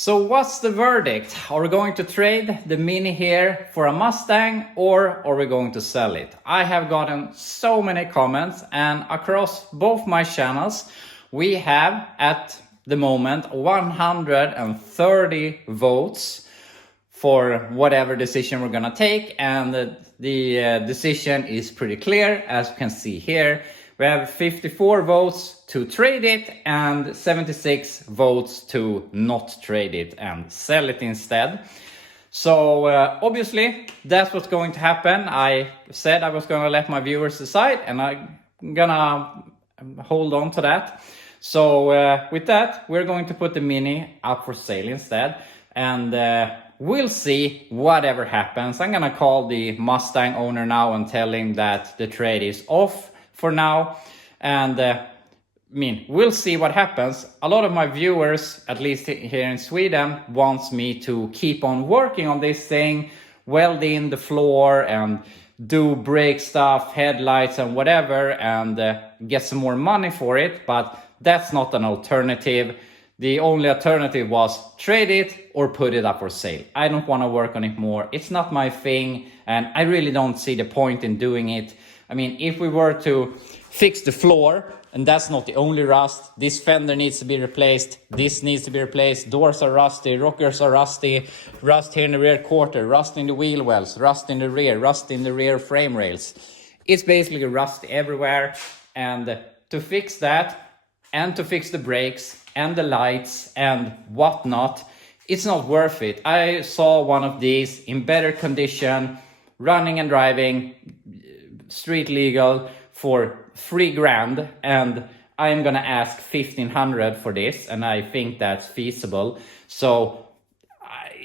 So what's the verdict? Are we going to trade the Mini here for a Mustang, or are we going to sell it? I have gotten so many comments, and across both my channels we have at the moment 130 votes for whatever decision we're gonna take, and the decision is pretty clear, as you can see here. We have 54 votes to trade it and 76 votes to not trade it and sell it instead. So obviously that's what's going to happen. I said I was gonna let my viewers decide, and I'm gonna hold on to that. So with that, we're going to put the Mini up for sale instead, and we'll see whatever happens. I'm gonna call the Mustang owner now and tell him that the trade is off for now, and we'll see what happens. A lot of my viewers, at least here in Sweden, wants me to keep on working on this thing, weld in the floor and do brake stuff, headlights and whatever, and get some more money for it, but that's not an alternative. The only alternative was trade it or put it up for sale. I don't want to work on it more. It's not my thing, and I really don't see the point in doing it. I mean, if we were to fix the floor, and that's not the only rust, this fender needs to be replaced, this needs to be replaced, doors are rusty, rockers are rusty, rust here in the rear quarter, rust in the wheel wells, rust in the rear frame rails. It's basically rust everywhere, and to fix that, and to fix the brakes and the lights and whatnot, it's not worth it. I saw one of these in better condition, running and driving, street legal, for $3,000, and I'm gonna ask $1,500 for this, and I think that's feasible. So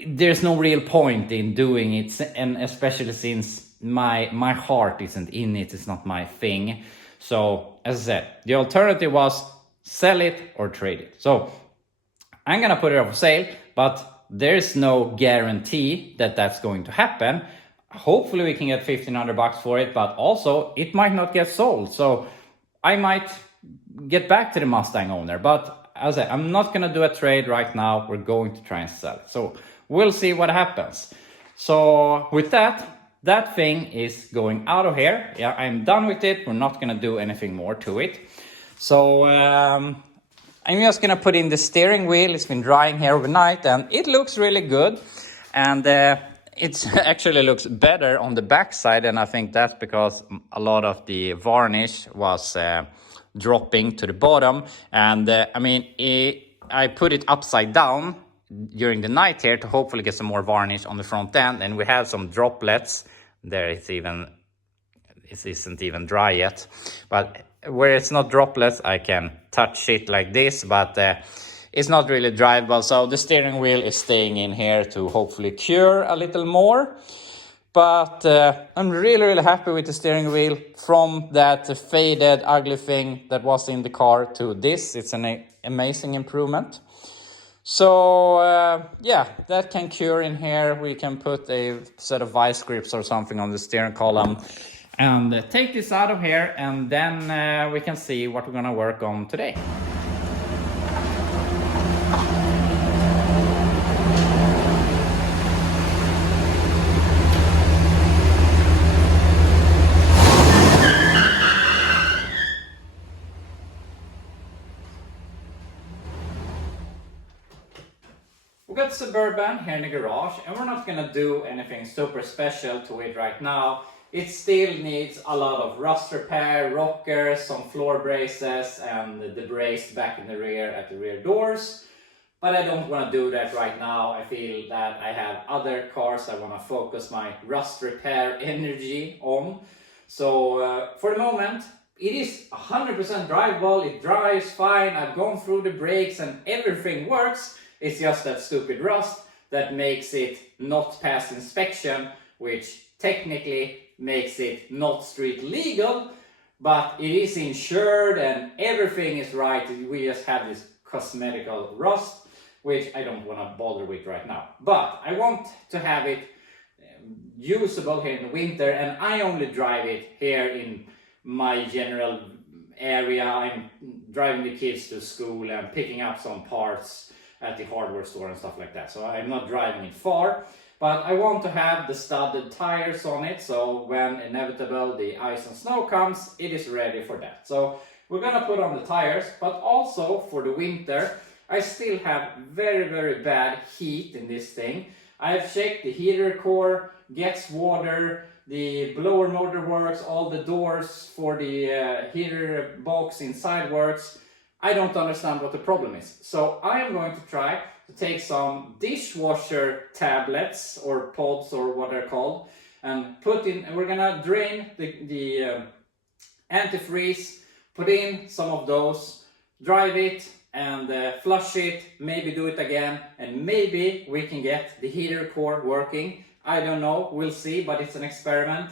there's no real point in doing it, and especially since my heart isn't in it, it's not my thing. So as I said, the alternative was sell it or trade it. So I'm gonna put it up for sale, but there's no guarantee that that's going to happen. Hopefully we can get $1,500 for it, but also it might not get sold. So I might get back to the Mustang owner, but as I said, I'm not gonna do a trade right now. We're going to try and sell it. So we'll see what happens. So with that thing is going out of here. Yeah, I'm done with it. We're not gonna do anything more to it. So I'm just gonna put in the steering wheel. It's been drying here overnight, and it looks really good. And it actually looks better on the back side, and I think that's because a lot of the varnish was dropping to the bottom. And I put it upside down during the night here to hopefully get some more varnish on the front end, and we have some droplets there. It isn't even dry yet, but where it's not droplets I can touch it like this, but it's not really drivable. So the steering wheel is staying in here to hopefully cure a little more. But I'm really happy with the steering wheel. From that faded ugly thing that was in the car to this, it's an amazing improvement. So yeah, that can cure in here. We can put a set of vice grips or something on the steering column and take this out of here, and then we can see what we're gonna work on today. We got Suburban here in the garage, and we're not gonna do anything super special to it right now. It still needs a lot of rust repair, rockers, some floor braces, and the brace back in the rear at the rear doors. But I don't want to do that right now. I feel that I have other cars I want to focus my rust repair energy on. So for the moment, it is 100% drivable. It drives fine. I've gone through the brakes and everything works. It's just that stupid rust that makes it not pass inspection, which technically makes it not street legal, but it is insured and everything is right. We just have this cosmetical rust, which I don't want to bother with right now. But I want to have it usable here in the winter, and I only drive it here in my general area. I'm driving the kids to school and picking up some parts at the hardware store and stuff like that. So I'm not driving it far, but I want to have the studded tires on it, so when inevitable the ice and snow comes, it is ready for that. So we're gonna put on the tires, but also for the winter, I still have very bad heat in this thing. I've checked the heater core, gets water, the blower motor works, all the doors for the heater box inside works. I don't understand what the problem is. So I am going to try to take some dishwasher tablets or pods or what they're called and put in, and we're gonna drain the antifreeze, put in some of those, drive it and flush it, maybe do it again, and maybe we can get the heater core working. I don't know, we'll see, but it's an experiment.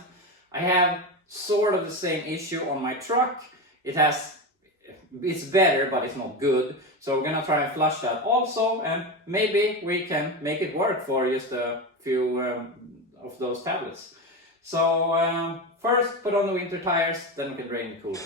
I have sort of the same issue on my truck. It's better, but it's not good. So we're gonna try and flush that also, and maybe we can make it work for just a few of those tablets. So first put on the winter tires, then we can drain the cooler.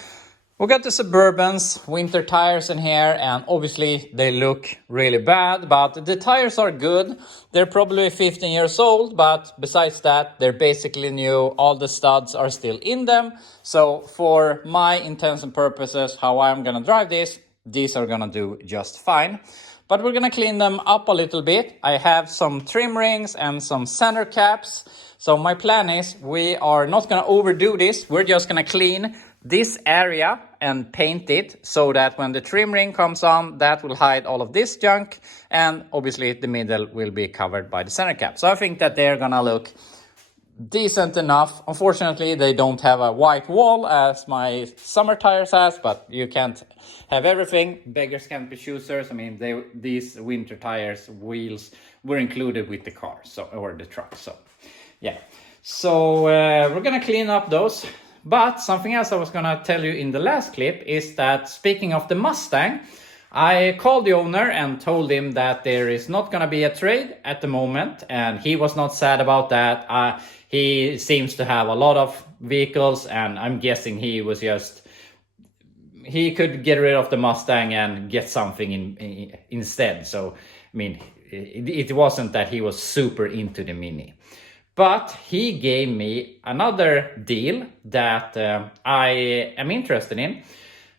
We got the Suburbans winter tires in here, and obviously they look really bad, but the tires are good. They're probably 15 years old, but besides that, they're basically new. All the studs are still in them. So for my intents and purposes, how I'm gonna drive this, these are gonna do just fine. But we're gonna clean them up a little bit. I have some trim rings and some center caps. So my plan is we are not gonna overdo this. We're just gonna clean this area and paint it so that when the trim ring comes on, that will hide all of this junk, and obviously the middle will be covered by the center cap. So I think that they're gonna look decent enough. Unfortunately, they don't have a white wall as my summer tires has, but you can't have everything. Beggars can't be choosers. I mean, these winter tires wheels were included with the car, so, or the truck. So yeah, so we're gonna clean up those. But something else I was gonna tell you in the last clip is that, speaking of the Mustang, I called the owner and told him that there is not gonna be a trade at the moment, and he was not sad about that. He seems to have a lot of vehicles, and I'm guessing he could get rid of the Mustang and get something instead. So, I mean, it wasn't that he was super into the Mini. But he gave me another deal that I am interested in,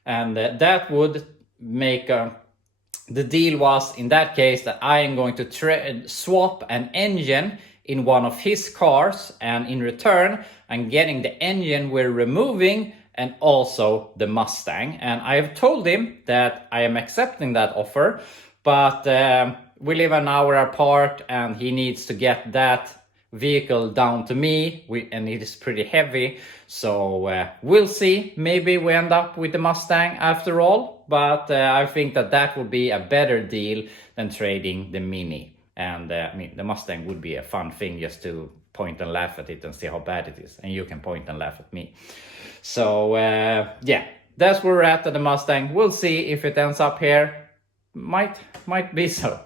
and that would make the deal was, in that case, that I am going to swap an engine in one of his cars, and in return I'm getting the engine we're removing and also the Mustang. And I have told him that I am accepting that offer, but we live an hour apart and he needs to get that vehicle down to me, and it is pretty heavy. So we'll see, maybe we end up with the Mustang after all, but I think that would be a better deal than trading the Mini. And I mean, the Mustang would be a fun thing just to point and laugh at it and see how bad it is, and you can point and laugh at me. So yeah, that's where we're at the Mustang. We'll see if it ends up here. Might be so.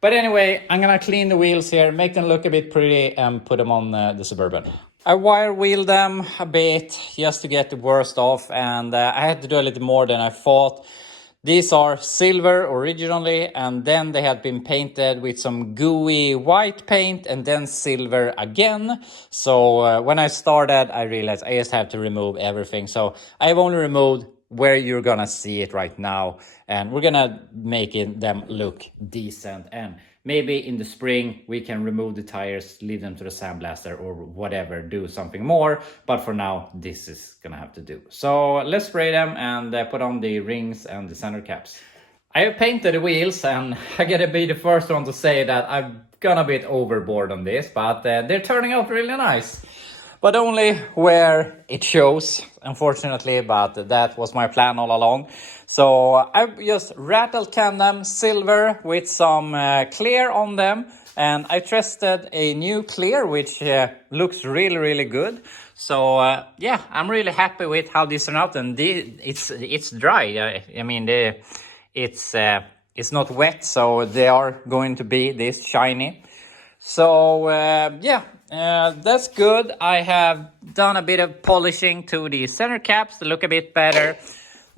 But anyway, I'm gonna clean the wheels here, make them look a bit pretty, and put them on the Suburban. I wire wheeled them a bit just to get the worst off, and I had to do a little more than I thought. These are silver originally, and then they had been painted with some gooey white paint and then silver again. So when I started, I realized I just have to remove everything. So I've only removed where you're gonna see it right now, and we're gonna make them look decent. And maybe in the spring we can remove the tires, leave them to the sandblaster or whatever, do something more, but for now this is gonna have to do. So let's spray them and put on the rings and the center caps. I have painted the wheels, and I gotta be the first one to say that I've gone a bit overboard on this, but they're turning out really nice. But only where it shows, unfortunately, but that was my plan all along. So I just rattle can them silver with some clear on them, and I tested a new clear which looks really good. So yeah, I'm really happy with how this turned out, and it's dry. I mean, it's not wet, so they are going to be this shiny. So yeah, that's good. I have done a bit of polishing to the center caps to look a bit better.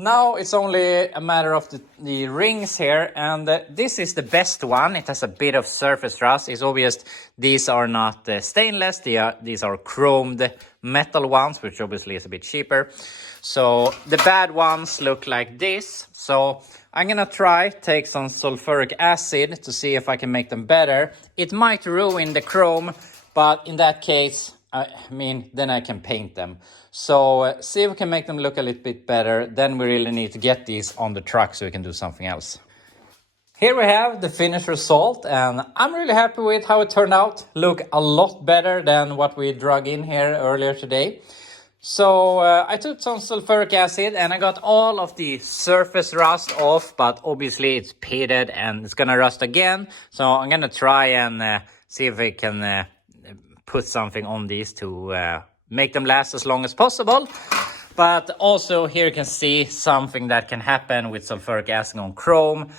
Now it's only a matter of the rings here, and this is the best one. It has a bit of surface rust. It's obvious these are not stainless. These are chromed metal ones, which obviously is a bit cheaper. So the bad ones look like this. So I'm gonna take some sulfuric acid to see if I can make them better. It might ruin the chrome, but in that case, I mean, then I can paint them. So see if we can make them look a little bit better. Then we really need to get these on the truck so we can do something else. Here we have the finished result, and I'm really happy with how it turned out. Look a lot better than what we drug in here earlier today. So I took some sulfuric acid and I got all of the surface rust off, but obviously it's pitted and it's gonna rust again. So I'm gonna try and see if I can put something on these to make them last as long as possible. But also here you can see something that can happen with sulfuric acid on chrome.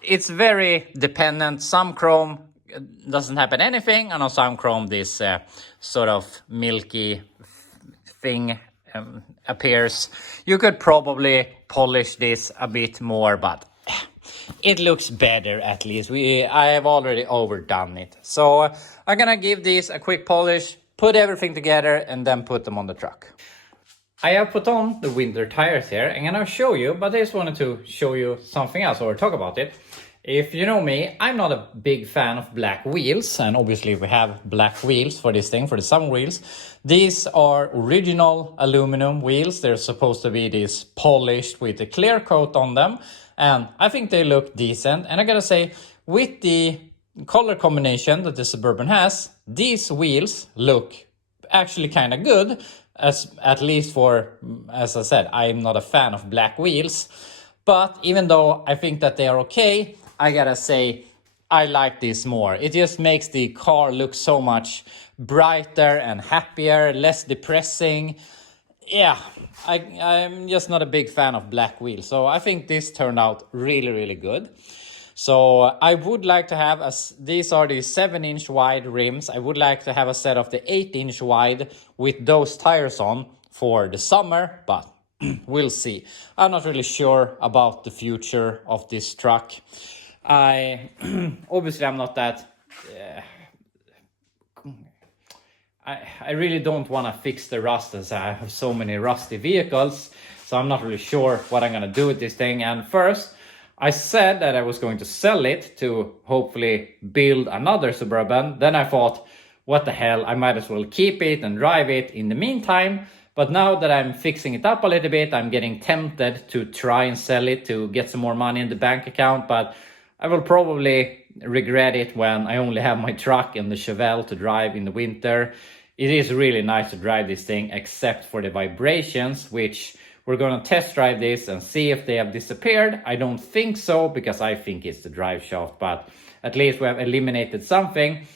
It's very dependent. Some chrome doesn't happen anything, and on some chrome this sort of milky thing appears. You could probably polish this a bit more, but it looks better at least. I have already overdone it. So I'm gonna give these a quick polish, put everything together, and then put them on the truck. I have put on the winter tires here. I'm gonna show you, but I just wanted to show you something else or talk about it. If you know me, I'm not a big fan of black wheels, and obviously we have black wheels for this thing, for the summer wheels. These are original aluminum wheels. They're supposed to be this polished with a clear coat on them, and I think they look decent. And I gotta say, with the color combination that the Suburban has, these wheels look actually kind of good, at least for, as I said, I'm not a fan of black wheels. But even though I think that they are okay, I gotta say, I like this more. It just makes the car look so much brighter and happier, less depressing. Yeah, I'm just not a big fan of black wheels. So I think this turned out really, really good. So I would like to have, these are the 7-inch wide rims. I would like to have a set of the 8-inch wide with those tires on for the summer, but we'll see. I'm not really sure about the future of this truck. Obviously I'm not that, I really don't want to fix the rust, as I have so many rusty vehicles. So I'm not really sure what I'm going to do with this thing. And first, I said that I was going to sell it to hopefully build another Suburban. Then I thought, what the hell, I might as well keep it and drive it in the meantime. But now that I'm fixing it up a little bit, I'm getting tempted to try and sell it to get some more money in the bank account. But I will probably regret it when I only have my truck and the Chevelle to drive in the winter. It is really nice to drive this thing, except for the vibrations, which we're going to test drive this and see if they have disappeared. I don't think so, because I think it's the drive shaft, but at least we have eliminated something.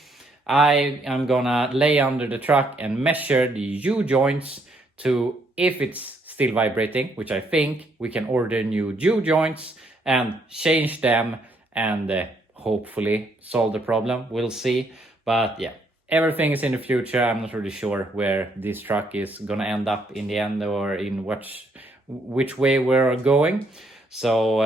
I am going to lay under the truck and measure the U-joints to if it's still vibrating, which I think. We can order new U-joints and change them and hopefully solve the problem. We'll see. But yeah, everything is in the future. I'm not really sure where this truck is gonna end up in the end, or in which way we're going. So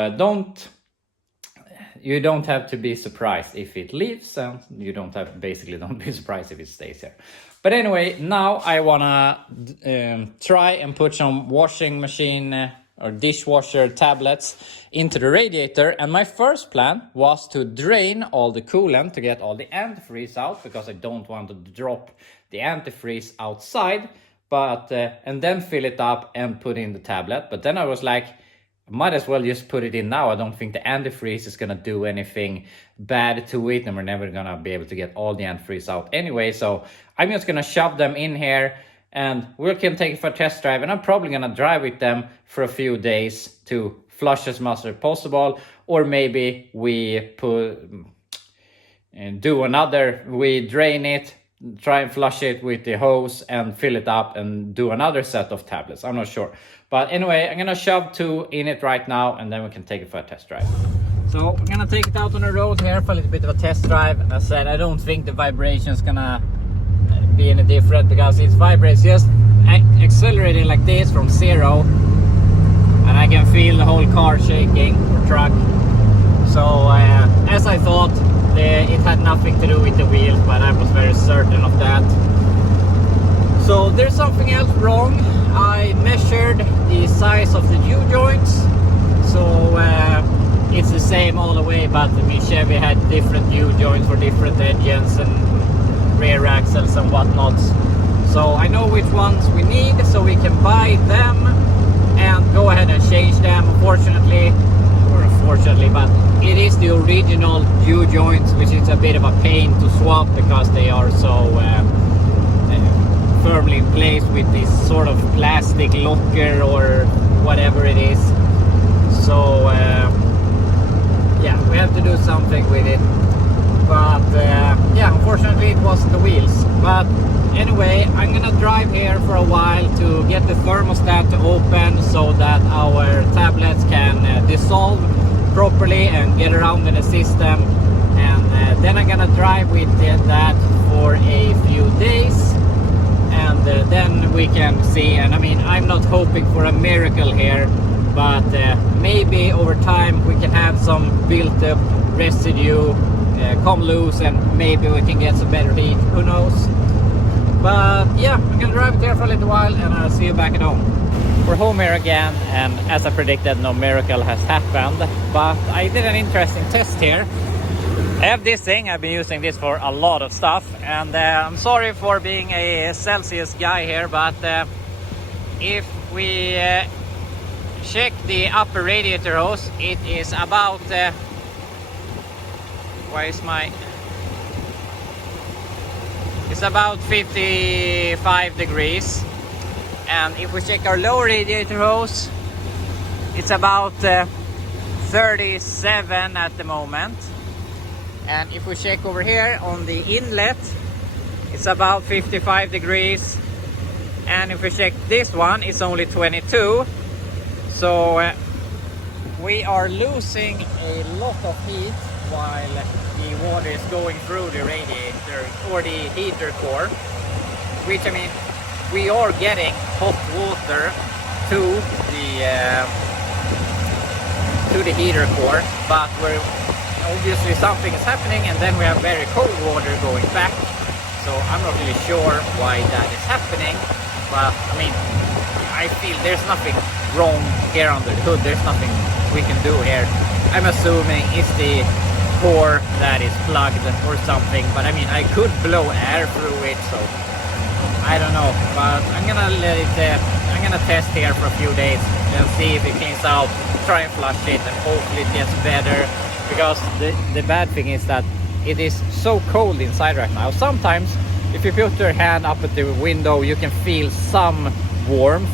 you don't have to be surprised if it leaves, and you don't be surprised if it stays here. But anyway, now I wanna try and put some washing machine or dishwasher tablets into the radiator. And my first plan was to drain all the coolant to get all the antifreeze out, because I don't want to drop the antifreeze outside, but and then fill it up and put in the tablet. But then I was like, might as well just put it in now. I don't think the antifreeze is gonna do anything bad to it, and we're never gonna be able to get all the antifreeze out anyway. So I'm just gonna shove them in here, and we can take it for a test drive, and I'm probably gonna drive with them for a few days to flush as much as possible. Or maybe we we drain it, try and flush it with the hose and fill it up and do another set of tablets. I'm not sure. But anyway, I'm gonna shove 2 in it right now, and then we can take it for a test drive. So we're gonna take it out on the road here for a little bit of a test drive. And I said, I don't think the vibration is gonna be any different, because it vibrates just accelerating like this from 0. and I can feel the whole car shaking, truck. So as I thought, it had nothing to do with the wheels, but I was very certain of that. So there's something else wrong. I measured the size of the U-joints, so it's the same all the way, but I mean, Chevy had different U-joints for different engines and rear axles and whatnot. So I know which ones we need, so we can buy them and go ahead and change them. Unfortunately, but it is the original U-joints, which is a bit of a pain to swap because they are so firmly in place with this sort of plastic locker or whatever it is. So yeah, we have to do something with it. But yeah, unfortunately it wasn't the wheels. But anyway, I'm gonna drive here for a while to get the thermostat to open so that our tablets can dissolve properly and get around in the system. And then I'm gonna drive with that for a few days, and then we can see. And I mean, I'm not hoping for a miracle here, but maybe over time we can have some built up residue come loose, and maybe we can get some better heat, who knows. But yeah, I'm gonna drive it here for a little while and I'll see you back at home. We're home here again, and as I predicted, no miracle has happened, but I did an interesting test here. I have this thing, I've been using this for a lot of stuff, and I'm sorry for being a Celsius guy here, but if we check the upper radiator hose, it is about it's about 55 degrees. And if we check our lower radiator hose, it's about 37 at the moment. And if we check over here on the inlet, it's about 55 degrees. And if we check this one, it's only 22. So we are losing a lot of heat while the water is going through the radiator or the heater core, which, I mean, we are getting hot water to the heater core, but we're obviously something is happening, and then we have very cold water going back. So I'm not really sure why that is happening, but I mean, I feel there's nothing wrong here under the hood. There's nothing we can do here. I'm assuming it's the core that is plugged or something, but I mean, I could blow air through it, so I don't know. But I'm gonna let it I'm gonna test here for a few days and see if it cleans out, try and flush it, and hopefully it gets better, because the bad thing is that it is so cold inside right now. Sometimes if you put your hand up at the window, you can feel some warmth,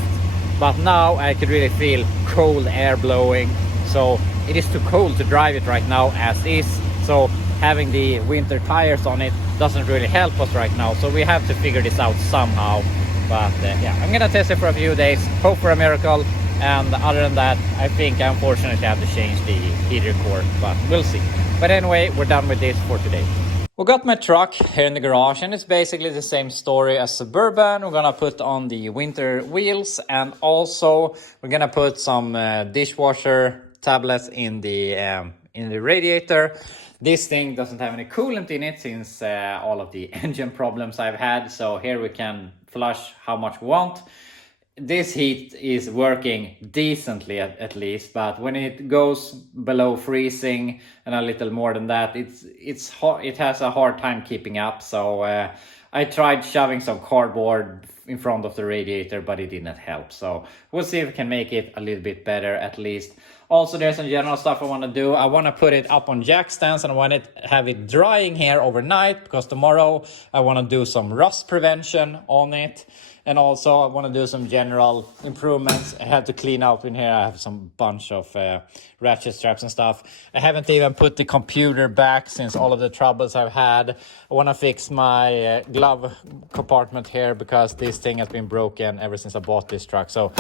but now I could really feel cold air blowing. So it is too cold to drive it right now as is. So having the winter tires on it doesn't really help us right now. So we have to figure this out somehow. But yeah, I'm gonna test it for a few days, hope for a miracle. And other than that, I think I unfortunately have to change the heater core, but we'll see. But anyway, we're done with this for today. We got my truck here in the garage, and it's basically the same story as Suburban. We're gonna put on the winter wheels, and also we're gonna put some dishwasher tablets in the radiator. This thing doesn't have any coolant in it since all of the engine problems I've had. So here we can flush how much we want. This heat is working decently at least, but when it goes below freezing and a little more than that, it has a hard time keeping up. So I tried shoving some cardboard in front of the radiator, but it didn't help. So we'll see if we can make it a little bit better at least. Also, there's some general stuff I want to do. I want to put it up on jack stands, and I want to have it drying here overnight, because tomorrow I want to do some rust prevention on it. And also I want to do some general improvements. I have to clean out in here. I have some bunch of ratchet straps and stuff. I haven't even put the computer back since all of the troubles I've had. I want to fix my glove compartment here, because this thing has been broken ever since I bought this truck. So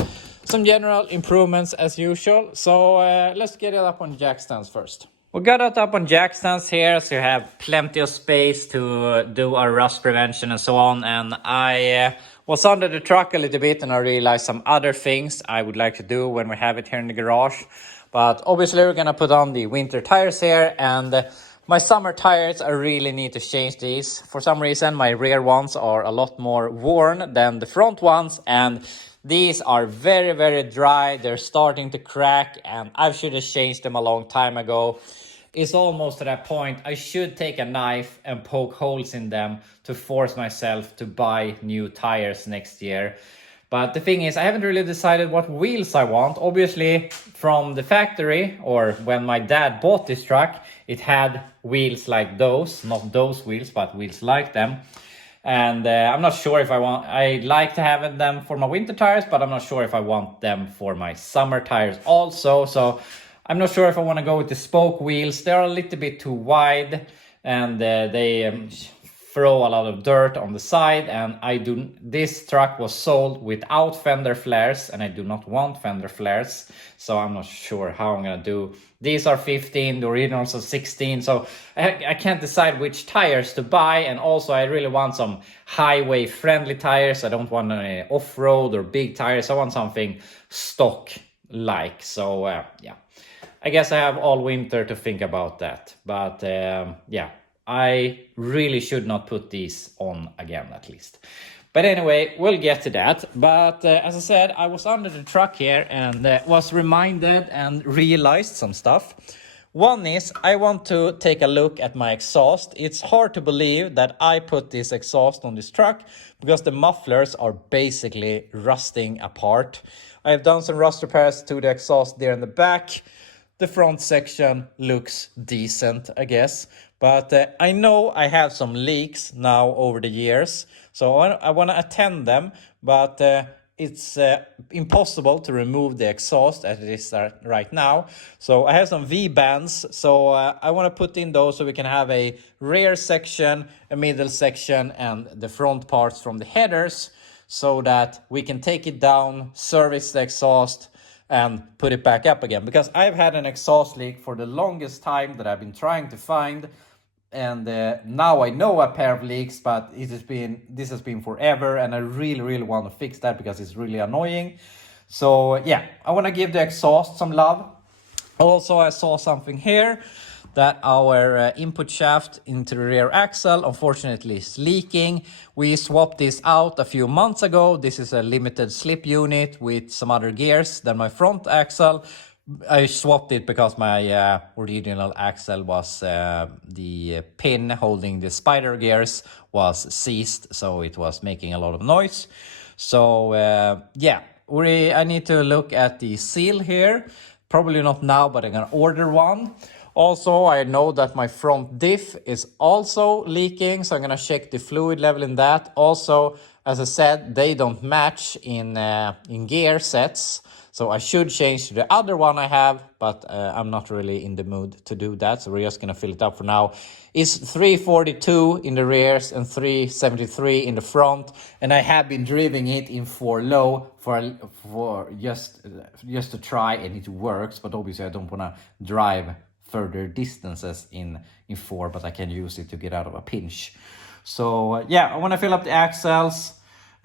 some general improvements as usual. So let's get it up on jack stands first. We got it up on jack stands here, so you have plenty of space to do our rust prevention and so on. And I was under the truck a little bit and I realized some other things I would like to do when we have it here in the garage. But obviously we're gonna put on the winter tires here, and my summer tires, I really need to change these. For some reason, my rear ones are a lot more worn than the front ones, and these are very, very dry. They're starting to crack, and I should have changed them a long time ago. It's almost to that point. I should take a knife and poke holes in them to force myself to buy new tires next year. But the thing is, I haven't really decided what wheels I want. Obviously, from the factory, or when my dad bought this truck, it had wheels like those. Not those wheels, but wheels like them. And I'm not sure if I like to have them for my winter tires, but I'm not sure if I want them for my summer tires also. So I'm not sure if I want to go with the spoke wheels. They're a little bit too wide, and they throw a lot of dirt on the side, and this truck was sold without fender flares, and I do not want fender flares, so I'm not sure how I'm gonna do. These are 15, the originals are 16, so I can't decide which tires to buy. And also I really want some highway friendly tires. I don't want any off-road or big tires. I want something stock like. So yeah, I guess I have all winter to think about that. But yeah, I really should not put these on again, at least. But anyway, we'll get to that. But as I said, I was under the truck here and was reminded and realized some stuff. One is, I want to take a look at my exhaust. It's hard to believe that I put this exhaust on this truck because the mufflers are basically rusting apart. I have done some rust repairs to the exhaust there in the back. The front section looks decent, I guess. But I know I have some leaks now over the years. So I want to attend them. But it's impossible to remove the exhaust as it is right now. So I have some V-bands. So I want to put in those so we can have a rear section, a middle section, and the front parts from the headers, so that we can take it down, service the exhaust, and put it back up again. Because I've had an exhaust leak for the longest time that I've been trying to find. And now I know a pair of leaks, but this has been forever, and I really want to fix that because it's really annoying. So yeah, I want to give the exhaust some love. Also, I saw something here that our input shaft into the rear axle unfortunately is leaking. We swapped this out a few months ago. This is a limited slip unit with some other gears than my front axle. I swapped it because my original axle was the pin holding the spider gears was seized, so it was making a lot of noise. So yeah, I need to look at the seal here. Probably not now, but I'm gonna order one. Also, I know that my front diff is also leaking, so I'm gonna check the fluid level in that. Also, as I said, they don't match in gear sets. So I should change to the other one I have, but I'm not really in the mood to do that. So we're just gonna fill it up for now. It's 342 in the rears and 373 in the front. And I have been driving it in 4 low for just to try, and it works. But obviously I don't wanna drive further distances in 4, but I can use it to get out of a pinch. So yeah, I wanna fill up the axles.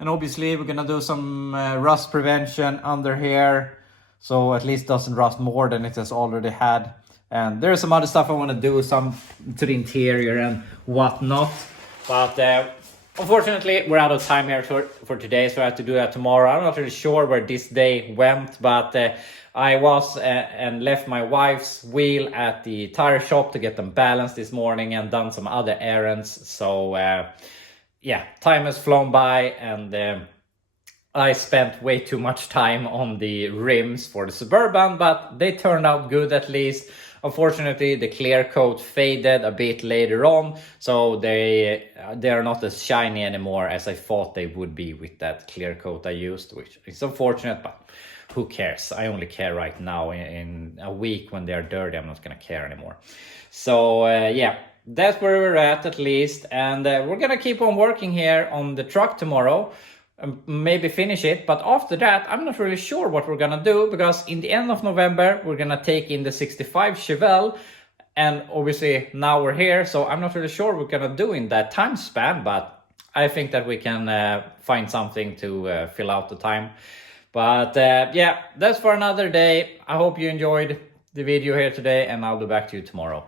And obviously we're gonna do some rust prevention under here, so at least doesn't rust more than it has already had. And there's some other stuff I want to do, some to the interior and whatnot. But unfortunately we're out of time here for today, so I have to do that tomorrow. I'm not really sure where this day went, but I was and left my wife's wheel at the tire shop to get them balanced this morning and done some other errands. So yeah, time has flown by, and I spent way too much time on the rims for the Suburban, but they turned out good at least. Unfortunately, the clear coat faded a bit later on, so they are not as shiny anymore as I thought they would be with that clear coat I used, which is unfortunate, but who cares? I only care right now. In a week when they're dirty, I'm not gonna care anymore. So yeah, that's where we're at least, and we're gonna keep on working here on the truck tomorrow, maybe finish it. But after that, I'm not really sure what we're gonna do, because in the end of November we're gonna take in the 65 Chevelle, And obviously now we're here, so I'm not really sure we're gonna do in that time span, but I think that we can find something to fill out the time. But yeah, that's for another day. I hope you enjoyed the video here today, and I'll be back to you tomorrow.